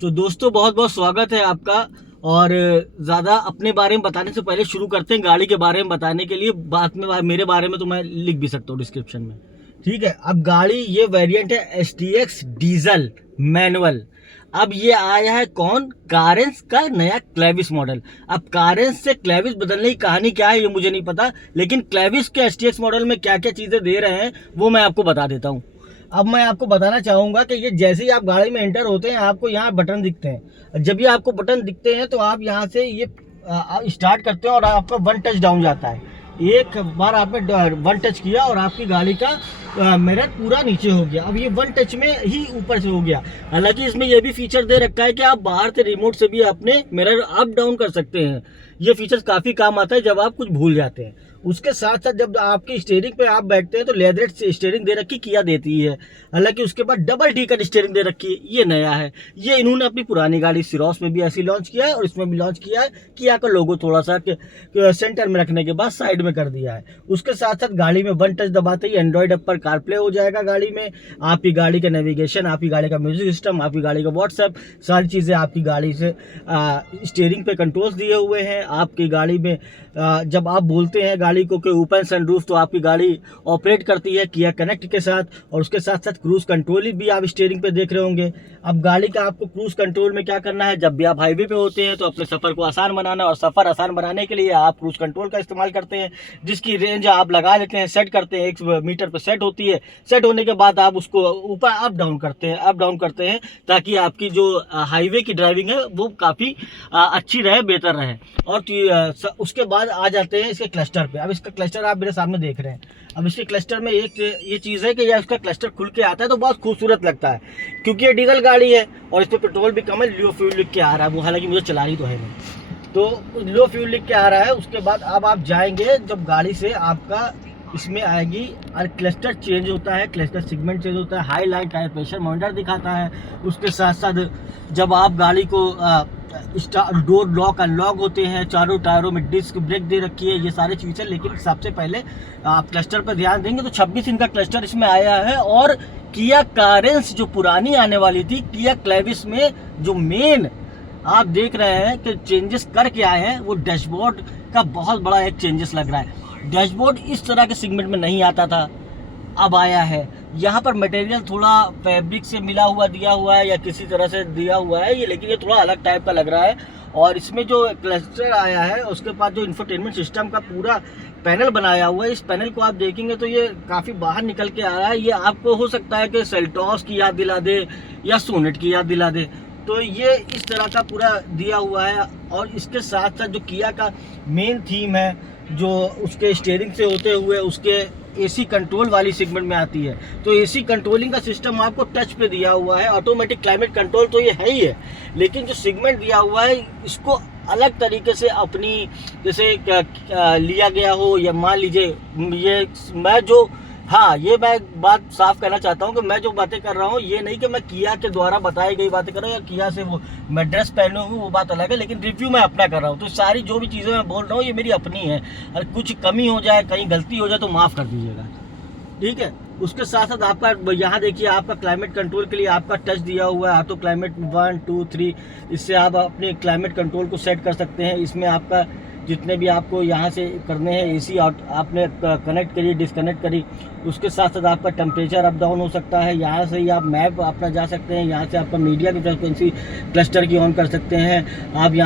तो दोस्तों बहुत बहुत स्वागत है आपका। और ज़्यादा अपने बारे में बताने से पहले शुरू करते हैं गाड़ी के बारे में बताने के लिए। बाद में मेरे बारे में तो मैं लिख भी सकता हूँ डिस्क्रिप्शन में। ठीक है, अब गाड़ी ये वेरिएंट है STX डीजल मैनुअल। अब ये आया है कौन, कारेंस का नया क्लेविस मॉडल। अब कारेंस से क्लेविस बदलने की कहानी क्या है ये मुझे नहीं पता, लेकिन क्लेविस के STX मॉडल में क्या क्या चीज़ें दे रहे हैं वो मैं आपको बता देता हूँ। अब मैं आपको बताना चाहूँगा कि ये जैसे ही आप गाड़ी में एंटर होते हैं आपको यहाँ बटन दिखते हैं। जब भी आपको बटन दिखते हैं तो आप यहाँ से ये स्टार्ट करते हैं और आपका वन टच डाउन जाता है। एक बार आपने वन टच किया और आपकी गाड़ी का मिरर पूरा नीचे हो गया। अब ये वन टच में ही ऊपर से हो गया। हालांकि इसमें यह भी फीचर दे रखा है कि आप बाहर से रिमोट से भी अपने मिरर अप डाउन कर सकते हैं। ये फीचर काफ़ी काम आता है जब आप कुछ भूल जाते हैं। उसके साथ साथ जब आपकी स्टीयरिंग पे आप बैठते हैं तो लेदर स्टीयरिंग दे रखी किया देती है। हालांकि उसके बाद डबल टिकट स्टीयरिंग दे रखी है, ये नया है। ये इन्होंने अपनी पुरानी गाड़ी सिरोस में भी ऐसी लॉन्च किया है और इसमें भी लॉन्च किया है। किया का लोगो थोड़ा सा सेंटर में रखने के बाद साइड में कर दिया है। उसके साथ साथ गाड़ी में वन टच दबाते ही एंड्रॉइड ऐप पर कारप्ले हो जाएगा। गाड़ी में आपकी गाड़ी का नेविगेशन, आपकी गाड़ी का म्यूजिक सिस्टम, आपकी गाड़ी का व्हाट्सएप, सारी चीज़ें आपकी गाड़ी से स्टीयरिंग पे कंट्रोल्स दिए हुए हैं। आपकी गाड़ी में जब आप बोलते हैं गाड़ी को कि ओपन सनरूफ तो आपकी गाड़ी ऑपरेट करती है किया कनेक्ट के साथ। और उसके साथ साथ क्रूज कंट्रोल भी आप स्टीयरिंग पे देख रहे होंगे। अब गाड़ी का आपको क्रूज कंट्रोल में क्या करना है, जब भी आप हाईवे पे होते हैं तो अपने सफ़र को आसान बनाना, और सफ़र आसान बनाने के लिए आप क्रूज कंट्रोल का इस्तेमाल करते हैं, जिसकी रेंज आप लगा लेते हैं, सेट करते हैं, 1 मीटर पर सेट होती है। सेट होने के बाद आप उसको ऊपर अप डाउन करते हैं ताकि आपकी जो हाईवे की ड्राइविंग है वो काफ़ी अच्छी रहे, बेहतर रहे। और उसके बाद आ जाते हैं इसके क्लस्टर पे। अब इसका क्लस्टर आप मेरे सामने देख रहे हैं। अब इसके क्लस्टर में एक ये चीज़ है कि यह इसका क्लस्टर खुल के आता है तो बहुत खूबसूरत लगता है, क्योंकि ये डीजल गाड़ी है और इस पर पेट्रोल भी कम है। लो फ्यूल लिख के आ रहा है, वो हालांकि मुझे चलानी तो है नहीं, तो लो फ्यूल लिख के आ रहा है। उसके बाद अब आप जाएंगे जब गाड़ी से आपका इसमें आएगी और क्लस्टर चेंज होता है, क्लस्टर सेगमेंट चेंज होता है, high light tyre pressure monitor दिखाता है। उसके साथ साथ जब आप गाड़ी को डोर लॉक अनलॉक होते हैं, चारों टायरों में डिस्क ब्रेक दे रखी है, ये सारे फीचर। लेकिन सबसे पहले आप क्लस्टर पर ध्यान देंगे तो 26 इंच का क्लस्टर इसमें आया है। और किया कारेंस जो पुरानी आने वाली थी, किया क्लेविस में जो मेन आप देख रहे हैं कि चेंजेस करके आए हैं, वो डैशबोर्ड का बहुत बड़ा एक चेंजेस लग रहा है। डैशबोर्ड इस तरह के सेगमेंट में नहीं आता था, अब आया है। यहाँ पर मटेरियल थोड़ा फैब्रिक से मिला हुआ दिया हुआ है या किसी तरह से दिया हुआ है ये, लेकिन ये थोड़ा अलग टाइप का लग रहा है। और इसमें जो क्लस्टर आया है उसके बाद जो इंफोटेनमेंट सिस्टम का पूरा पैनल बनाया हुआ है, इस पैनल को आप देखेंगे तो ये काफ़ी बाहर निकल के आ रहा है। ये आपको हो सकता है कि सेल्टॉस की याद दिला दे या सोनेट की याद दिला दे, तो ये इस तरह का पूरा दिया हुआ है। और इसके साथ साथ जो किया का मेन थीम है, जो उसके स्टीयरिंग से होते हुए उसके AC कंट्रोल वाली सेगमेंट में आती है, तो AC कंट्रोलिंग का सिस्टम आपको टच पे दिया हुआ है। ऑटोमेटिक क्लाइमेट कंट्रोल तो ये है ही है, लेकिन जो सेगमेंट दिया हुआ है इसको अलग तरीके से अपनी जैसे लिया गया हो, या मान लीजिए ये मैं जो ये मैं बात साफ करना चाहता हूँ कि मैं जो बातें कर रहा हूँ ये नहीं कि मैं किया के द्वारा बताई गई बातें कर रहा हूँ या किया से वो मैं ड्रेस पहने हूँ, वो बात अलग है। लेकिन रिव्यू मैं अपना कर रहा हूँ, तो सारी जो भी चीज़ें मैं बोल रहा हूँ ये मेरी अपनी है। और कुछ कमी हो जाए, कहीं गलती हो जाए तो माफ़ कर दीजिएगा, ठीक है। उसके साथ साथ आपका यहाँ देखिए, आपका क्लाइमेट कंट्रोल के लिए आपका टच दिया हुआ है, ऑटो क्लाइमेट 1 2 3। इससे आप अपने क्लाइमेट कंट्रोल को सेट कर सकते हैं। इसमें आपका जितने भी आपको यहाँ से करने हैं AC आपने कनेक्ट करिए, डिसकनेक्ट करिए। उसके साथ साथ आपका टेम्परेचर अप डाउन हो सकता है। यहाँ से ही आप मैप अपना जा सकते हैं, यहाँ से आपका मीडिया की फ्रिक्वेंसी क्लस्टर की ऑन कर सकते हैं। आप यहाँ